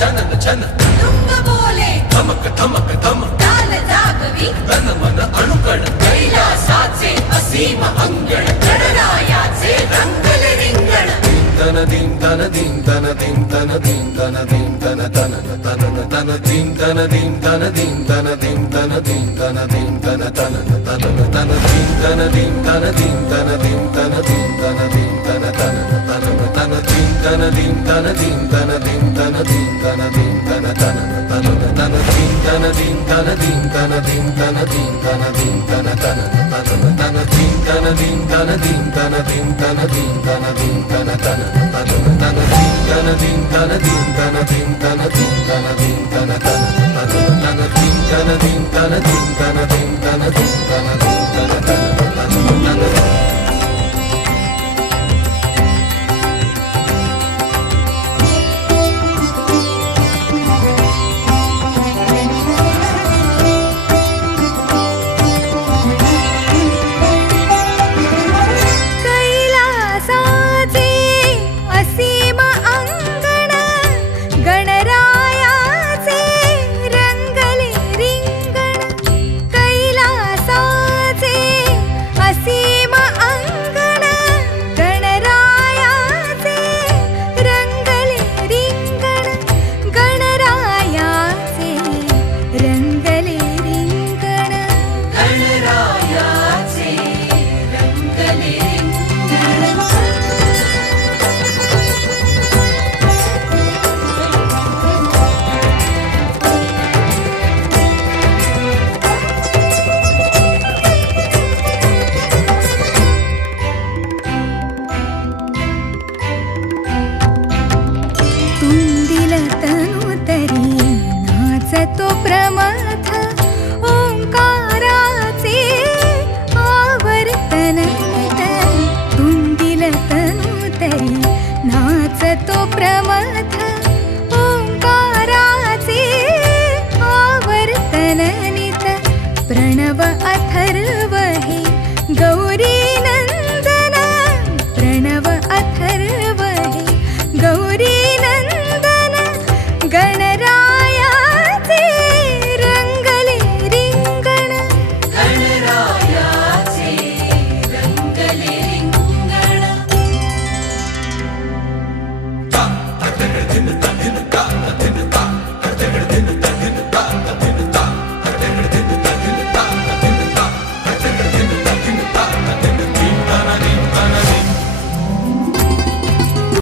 छनन छन तुंग बोले धमक धमक धम ताल जागवी तन मन अणुकण कैलासाचे असीम अंगण गणरायाचे रंगले रिंगण तन दिन तन दिन तन दिन तन दिन तन दिन तन तन तन तन दिन तन दिन तन दिन तन दिन तन दिन तन दिन तन तन तन तन दिन तन दिन तन दिन तन दिन तन दिन तन दिन तन तन तन तन दिन तन दिन तन दिन तन दिन तन दिन तन दिन तन तन तन तन दिन तन दिन तन दिन तन दिन तन दिन तन दिन तन तन तन तन दिन तन दिन तन दिन तन दिन तन दिन तन दिन तन तन तन तन दिन तन दिन तन दिन तन दिन तन दिन तन दिन तन तन तन तन दिन तन दिन तन दिन तन दिन तन दिन तन दिन तन तन तन तन तो प्रमथ ओंकाराचे आवर्तन तुंदिल तनु तरी नाचतो प्रमथ ओंकाराचे आवर्तन नित प्रणव अथर्व हे गौरी नंदन प्रणव अथर्व